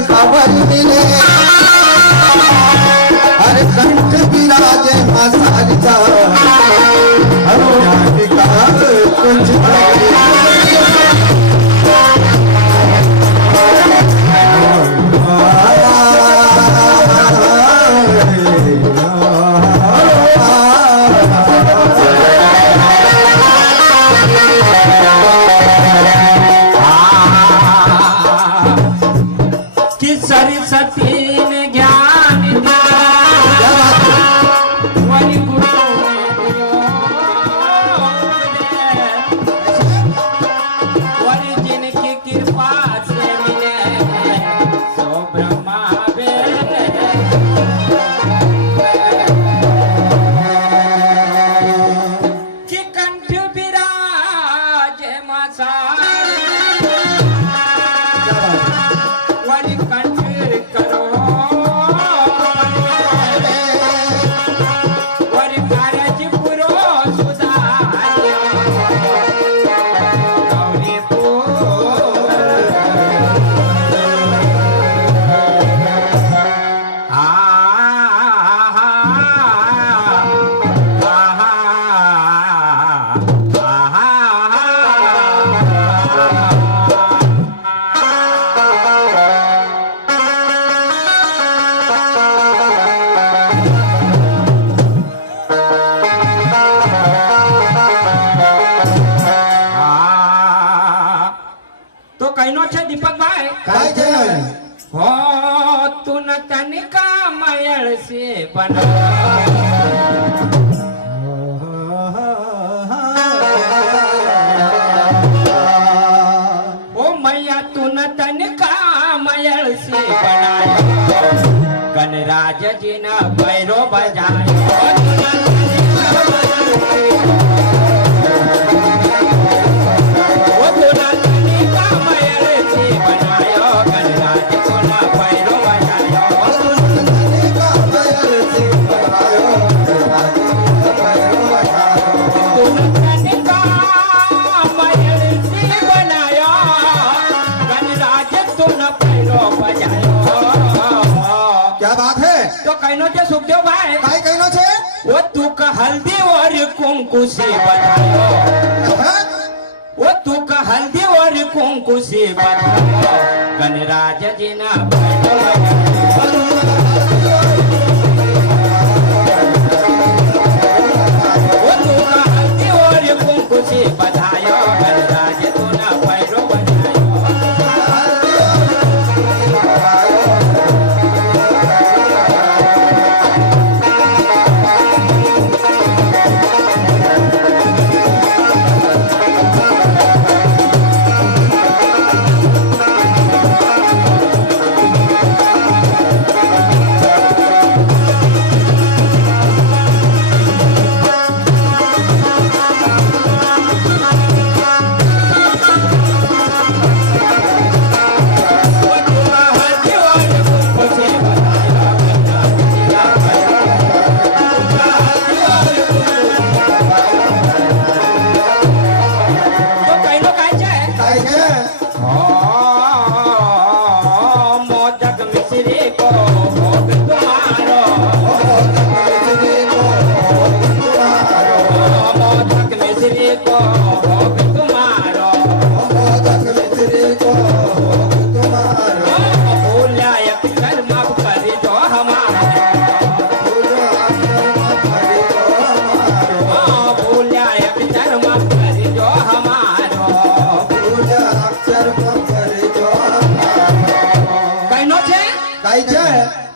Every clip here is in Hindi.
कावरिले अरे कंठ विराजे मासारिचा अरुणाविकार कुंज गणराज जी न भैरो बजायो सुखदेव भाई काय कहनो छे वो तू का हल्दी और कुंकु से बनायो वो तू का हल्दी और कुंकु से बनायो गणराज जी ना वो तू का हल्दी और कुंकु से बधायो गणराज तू ना पैरो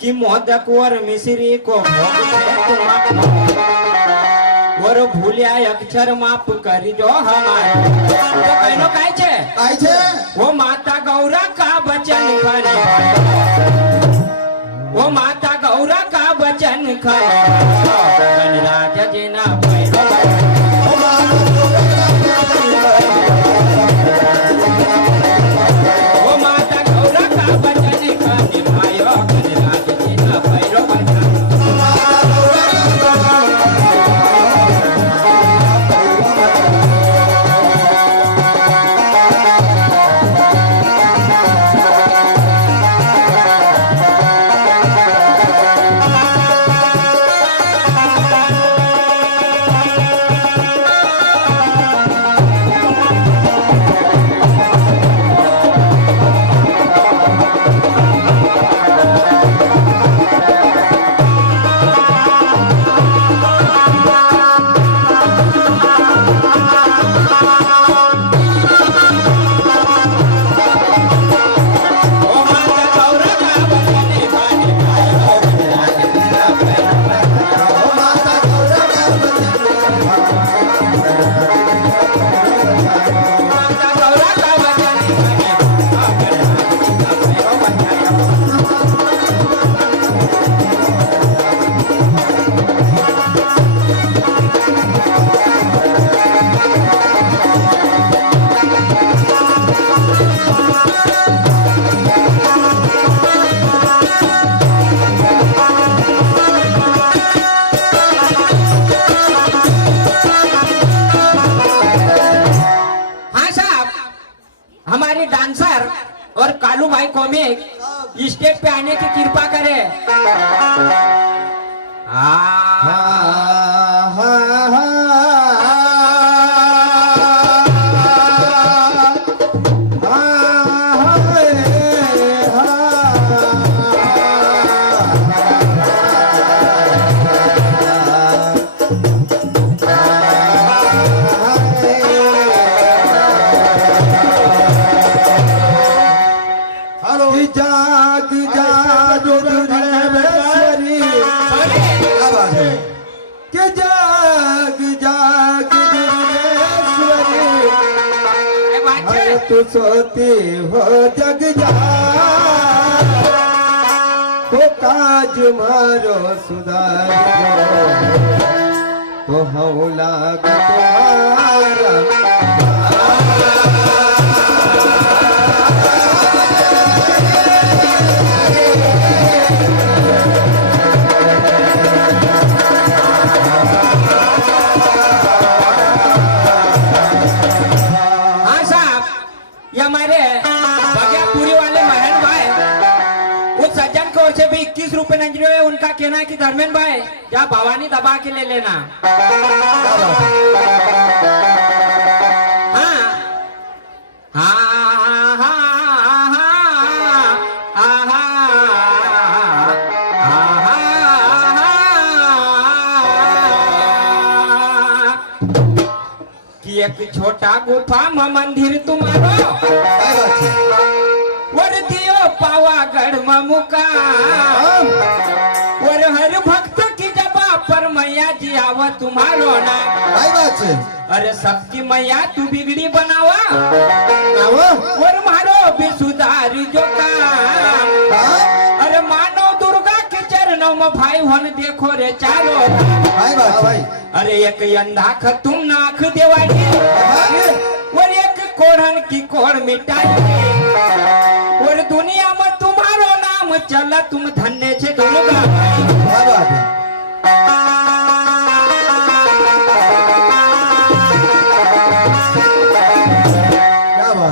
कि मोदक और मिश्री को और भूलिया अक्षर माफ कर जो हमारे तो कहनो काय छे वो माता गौरा का वचन करे वो माता गौरा का वचन करे गणराज जी ना वो माता गौरा का वचन करे भाइयों गणराज जी ना भैरो और कालू भाई कॉमिक स्टेज पे आने की कृपा करे। जाग जाग धर्मेश्वरी के जाग जाग धर्मेश्वरी अरे तू सोती हो जग जा तो काज मारो सुधार तो हौला तुम्हारा हमारे बगियापुरी वाले महन भाई उस सज्जन की ओर से भी 21 रुपए नजर है। उनका कहना है कि धर्मेंद्र भाई जा भवानी दबा के ले लेना। हाँ हाँ कि एक छोटा गुफा में मंदिर तुम्हारो वर दियो पावागढ़ में मुकाम और हर भक्त की जबा पर मैया जी आवा तुम्हारो ना। अरे सबकी मैया तू बिगड़ी बनावा और मारो भी सुधार जो काम। अरे मानो दुर्गा के चरणों में भाई होन देखो रे चारो। अरे एक अंधा तुम नाख देवाड़ी और एक कोढ़न की कोढ़ मिटाई और दुनिया में तुम्हारो नाम चला तुम धन्य छे दुर्गा।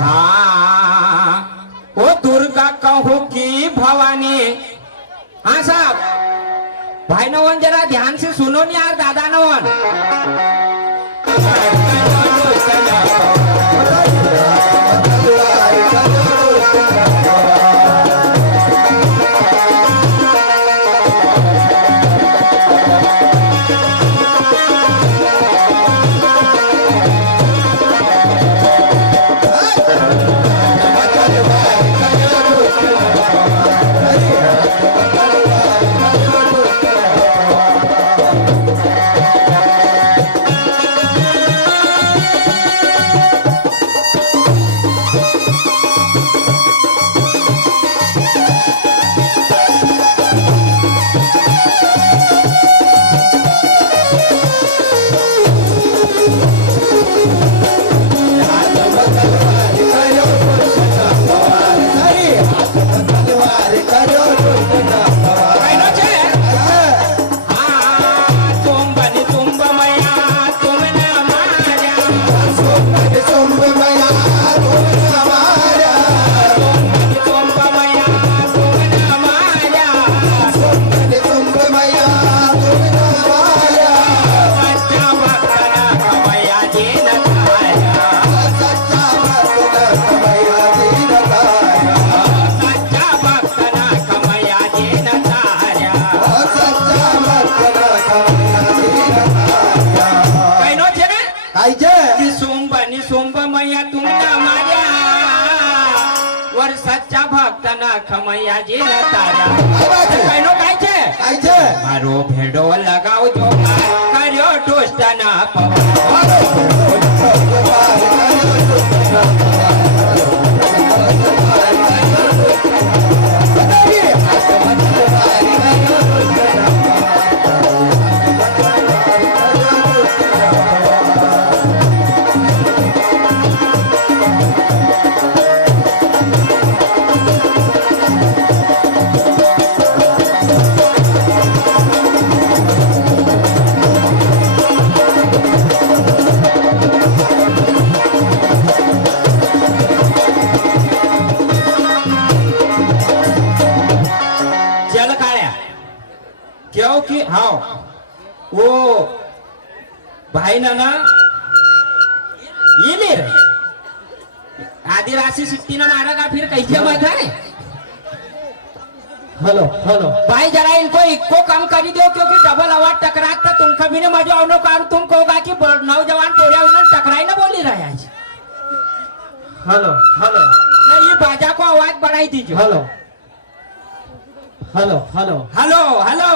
हाँ वो दुर्गा कहो की भवानी। हाँ साहब भाई नवन जरा ध्यान से सुनो नहीं यार दादा नवन। सच्चा भक्त ना खमैया जी न तारा कहनो काय छे मारो भेड़ो लगाओ जो कर्यो टोस्ट ना क्योंकि हाँ वो भाई ना ये ले रहे आदिवासी सिट्टी ना मारेगा फिर कैसे बात है। हेलो हेलो भाई जरा इनको इको कम कर दो क्योंकि डबल आवाज टकरात तो तुमका भी ना मजा आओ कार तुम कहोगा कि नौजवान पोरिया उन्होंने टकराई ना बोली रहे आज। हेलो हेलो नहीं ये बाजा को आवाज बढ़ाई दीजिए। Hello hello hello hello hello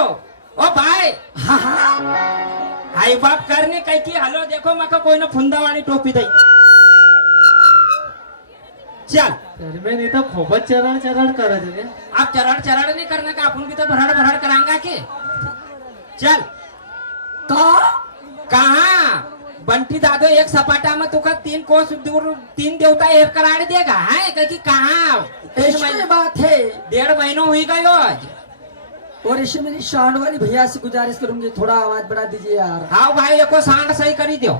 ओ भाई हाँ हाँ हाई बाप करने कही की हेलो देखो मका कोई ना फुंदा वाली टोपी दई चल मैं नहीं तो खूबच चरण चरण करत है। आप चरण चरण नहीं करना का अपन भी तो भरड़ भरड़ करांगा के चल कहा बंटी दादो एक सपाटा में तुका 3 कोस दूर 3 देवता एक कराड़ देगा है कि कहा बात है 1.5 महीना हुई गयो आज। और इसे मेरी शान वाली भैया से गुजारिश करूंगी थोड़ा आवाज बढ़ा दीजिए यार। हाँ भाई एको सांड सही करी दो।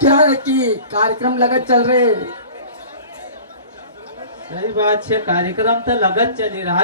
क्या है कि कार्यक्रम लगत चल रहे सही बात है कार्यक्रम तो लगत चली रहा है।